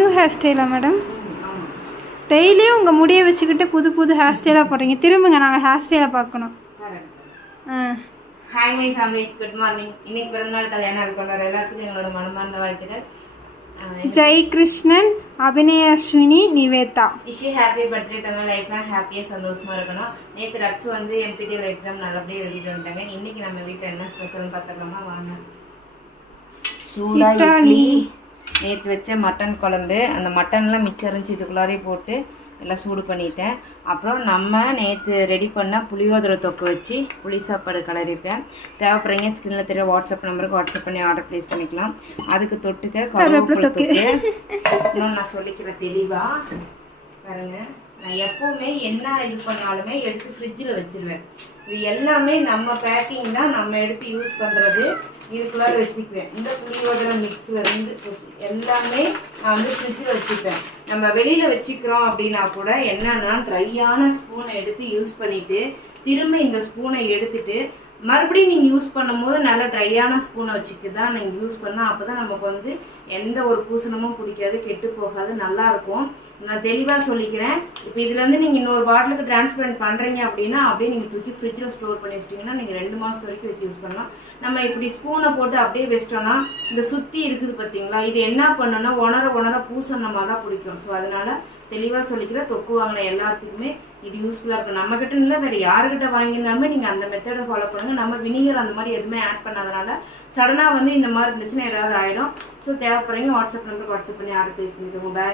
New hair ஸ்டைலா madam? டெய்லியும் உங்கள் முடியை வச்சுக்கிட்டு புது புது ஹேர் ஸ்டைலாக போடுறீங்க. திரும்புங்க, நாங்கள் ஹேர் ஸ்டைலை பார்க்கணும். Hi my families, good morning. இன்னைக்கு பிறந்தநாள் கல்யாணம் கொண்டாடுற எல்லாத்துக்கும் எங்களோட மனமார்ந்த வாழ்த்துக்கள். Jai Krishnan, Abhinaya Ashwini, Nivetha. Wish happy birthday. Tamil லைஃப்லாம் ஹாப்பியாக சந்தோஷமாக இருக்கணும். நேற்று ரக்ஸு வந்து எம்பிடிஎல் எக்ஸாம் நல்லபடியாக எழுதிட்டு வந்துட்டாங்க. இன்னைக்கு நம்ம வீட்டில் என்ன ஸ்பெஷல்னு பார்த்துக்கலாமா? வாங்க. சூடாக இட்லி, நேற்று வச்ச மட்டன் குழம்பு, அந்த மட்டன்லாம் மிச்சம் இருந்துச்சு, இதுக்குள்ளாரே போட்டு எல்லாம் சூடு பண்ணிட்டேன். அப்புறம் நம்ம நேற்று ரெடி பண்ண புளியோதரை தொக்கு வச்சு புளி சாப்பாடு கலரிருக்கேன். தேவைப்படுறீங்க ஸ்க்ரீனில் தெரிய வாட்ஸ்அப் நம்பருக்கு வாட்ஸ்அப் பண்ணி ஆர்டர் ப்ளேஸ் பண்ணிக்கலாம். அதுக்கு தொட்டுக்க கருவேப்பிலை தொக்கு. இன்னும் நான் சொல்லிக்கிறேன் தெளிவாக பாருங்க. நான் எப்போவுமே என்ன இது பண்ணாலுமே எடுத்து ஃப்ரிட்ஜில் வச்சுருவேன். இது எல்லாமே நம்ம பேக்கிங் தான், நம்ம எடுத்து யூஸ் பண்ணுறது. இதுக்குள்ளார வச்சுக்குவேன். இந்த புளியோதரை மிக்ஸில் இருந்து எல்லாமே நான் வந்து ஃப்ரிட்ஜில் வச்சுப்பேன். நம்ம வெளியில் வச்சுக்கிறோம் அப்படின்னா கூட என்னன்னா ட்ரையான ஸ்பூனை எடுத்து யூஸ் பண்ணிவிட்டு திரும்ப இந்த ஸ்பூனை எடுத்துட்டு மறுபடியும் நீங்கள் யூஸ் பண்ணும்போது நல்லா ட்ரையான ஸ்பூனை வச்சுட்டு தான் நீங்கள் யூஸ் பண்ணால் அப்போ தான் நமக்கு வந்து எந்த ஒரு பூசணமும் பிடிக்காது, கெட்டு போகாது, நல்லாயிருக்கும். நான் தெளிவாக சொல்லிக்கிறேன். இப்போ இதில் வந்து நீங்கள் இன்னொரு பாட்டிலுக்கு டிரான்ஸ்பரண்ட் பண்ணுறீங்க அப்படின்னா அப்படியே நீங்கள் தூக்கி ஃப்ரிட்ஜில் ஸ்டோர் பண்ணி வச்சிட்டிங்கன்னா நீங்கள் 2 மாதம் வரைக்கும் வச்சு யூஸ் பண்ணலாம். நம்ம இப்படி ஸ்பூனை போட்டு அப்படியே வச்சிட்டோன்னா இந்த சுற்றி இருக்குது பார்த்தீங்களா, இது என்ன பண்ணுன்னா உணர பூசணமாக தான் பிடிக்கும். ஸோ அதனால் தெளிவாக சொல்லிக்கிற தொக்கு வாங்கின எல்லாத்துக்குமே இது யூஸ்ஃபுல்லாக இருக்கும். நம்மக்கிட்ட இல்லை, வேறு யாருக்கிட்ட வாங்கியிருந்தாலுமே நீங்கள் அந்த மெத்தடை ஃபாலோ பண்ணுங்கள். நம்ம வினிகர் அந்த மாதிரி எதுவுமே ஆட் பண்ணாதனால சடனாக வந்து இந்த மாதிரி இருந்துச்சுன்னா ஏதாவது ஆகிடும். ஸோ தேவைப்படுறீங்க வாட்ஸ்அப் நம்பருக்கு வாட்ஸ்அப் பண்ணி ஆர்டர் ப்ளேஸ் பண்ணிக்கோங்க.